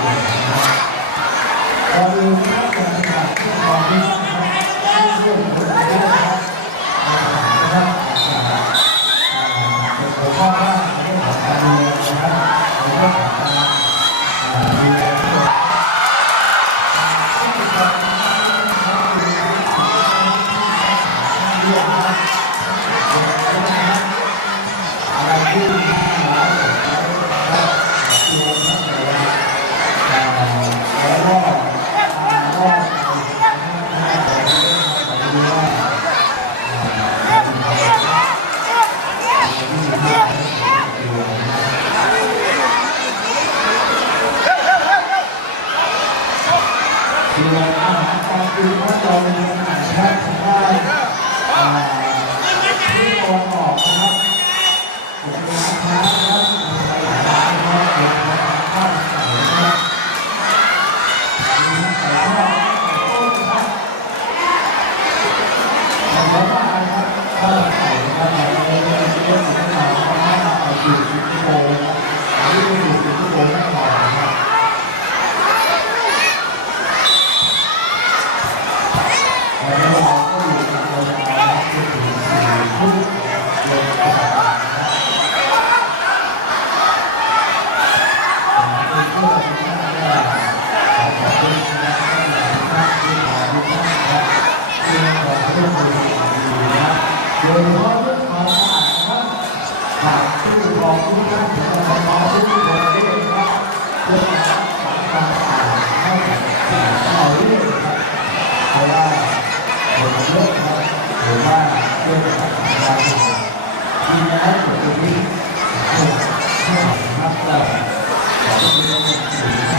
เราดูนะครับบรรยากาศที่เราได้ช่วยเหลือได้นะครับเป็นหัวข้อว่าเรื่องของการเมืองนะครับเรื่องของการดูแลอะไรที่หลายตัวนักเรียนแล้วก็ที่เราอาหารการกินของเราเป็นอาหารนะครับทางด้านที่ตะวันออกนะครับเป็นร้านค้านะครับมีร้านค้าเป็นข้าวไก่นะครับมีไก่ทอดต้มนะครับแล้วก็นะครับข้าวไก่นะครับเป็นเรื่องของเราเพราะว่าเราอยู่สิงคโปร์นะครับที่อยู่สิงคโปร์ไม่พอนะครับแล้วเราก็อยู่กับเรานะครับที่ถึงทุกโรงพยาบาลโดยเฉพาะเรื่องความสะอาดนะครับหากผู้ปกครองทุกท่านถึงจะน้องทุกคนได้นะครับเพื่อรักษาความสะอาดให้กับเราด้วยนะครับเพราะว่าผลเลือกครับหรือว่าเรื่องของการสะอาดที่แล้วเกิดขึ้นที่นะครับเราขอให้ดูสิ่งที่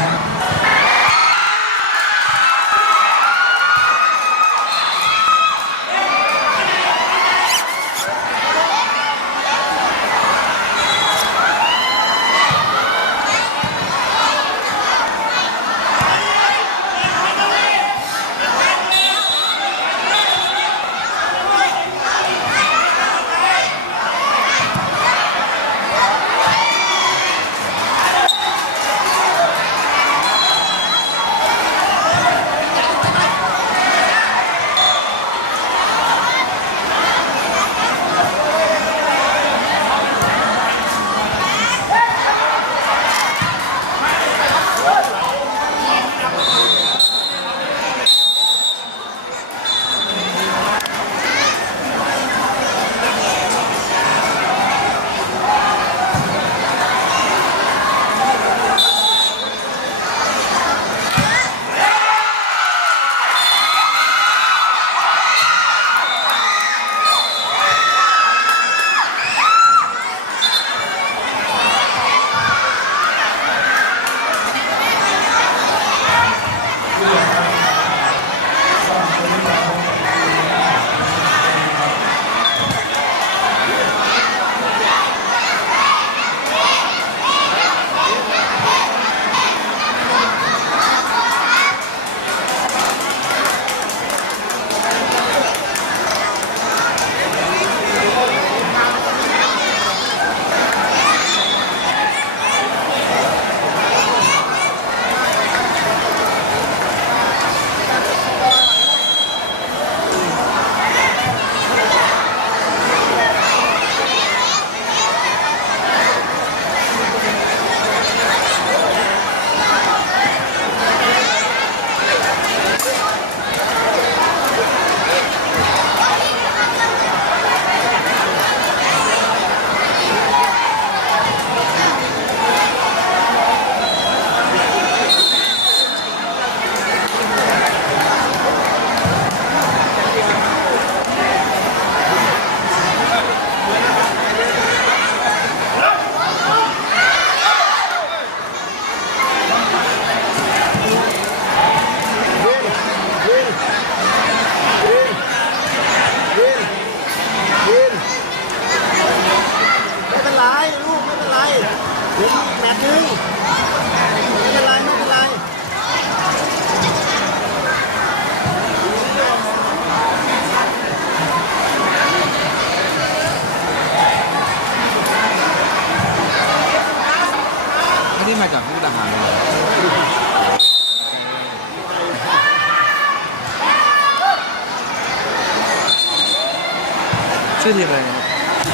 ชื่อทีมอะไรครับ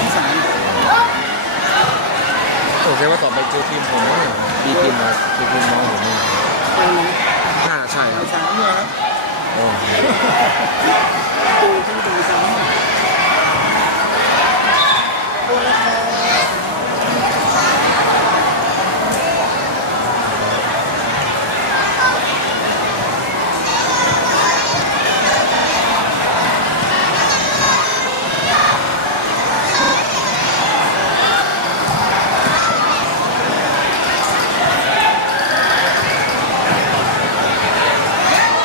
ที่สาม ผมคิดว่าต่อไปเจอทีมผมว่าดีทีมนะคือทีมน้องผมนี่ ตรงนี้ น่าใช่ครับ สามเนี่ยครับ โอ้ ดูที่ตรงสามตัวละคร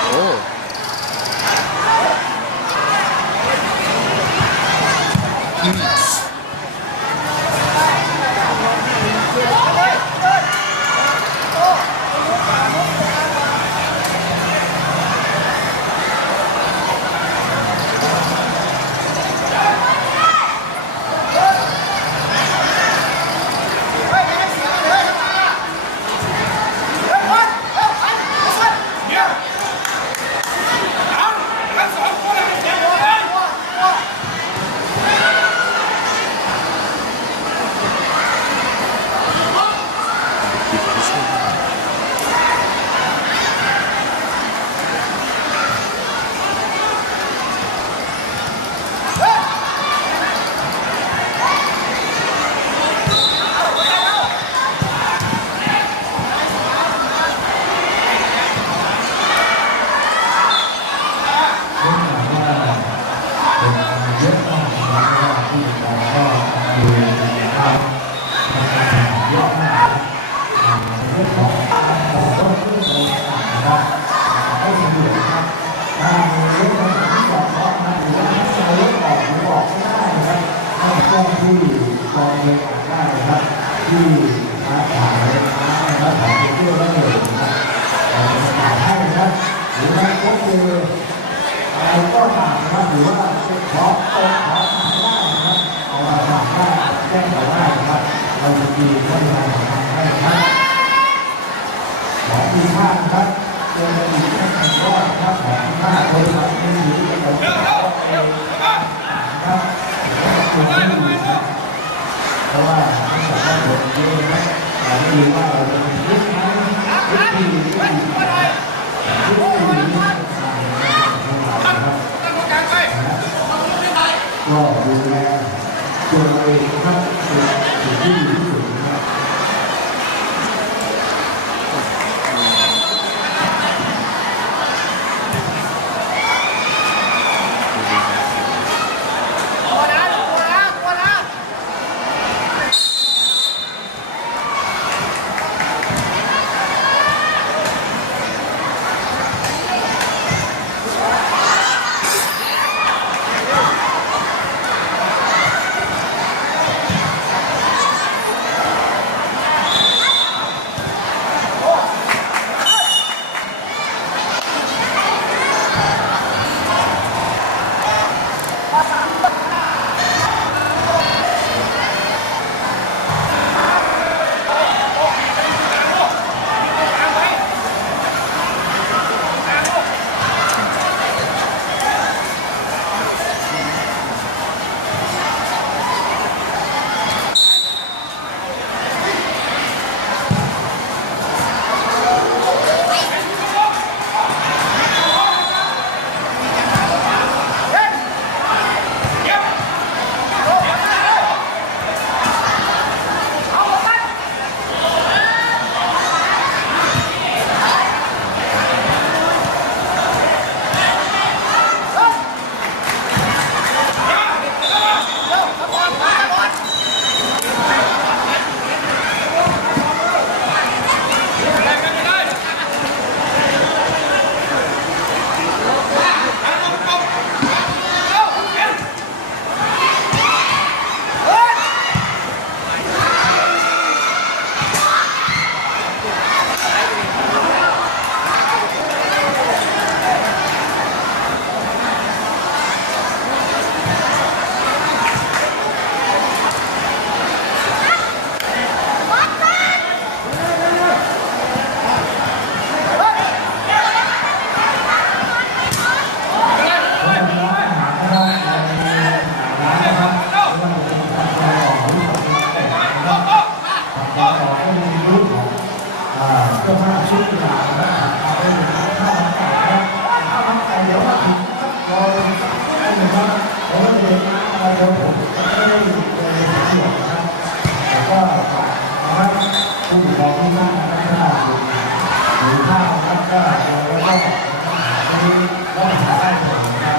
โอ้ที่มาขายนะครับขายเที่ยวได้เลยนะครับเราจะขายให้นะครับหรือว่าก็คืออะไรก็ตามนะครับหรือว่าเป็นขอตรงขอทำได้นะครับเอามาทำได้แจ้งเราได้นะครับเราจะมีบริการทำให้นะครับของมีค่านะครับเจอกันอีกไม่กี่รอบนะครับของมีค่าโดยเราไม่มีเราจะเอาเองนะครับคุณไม่มีครับเพราะว่าไม่สามารถบดเยอะนะเราไม่รู้ว่าเราจะมียุคนั้นยุคที่ยุคที่ยุคที่นี้นะครับก็ดูแลตัวเราเองนะครับเป็นสิ่งที่ดีที่สุดนะครับ โ ชุดยาและเอาไปข้าวไก่ข้าวไก่เดี๋ยวมาถึงรอให้หนึ่งครับผมก็เลยมาเดี๋ยวผมจะไม่ได้เลยทั้งหมดนะครับแต่ก็ฝากนะครับผู้ปกครองที่นั่งนะครับหรือข้าวครับก็แล้วก็ที่ต้องหาได้เลยนะครับ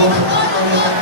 ลงไปเลย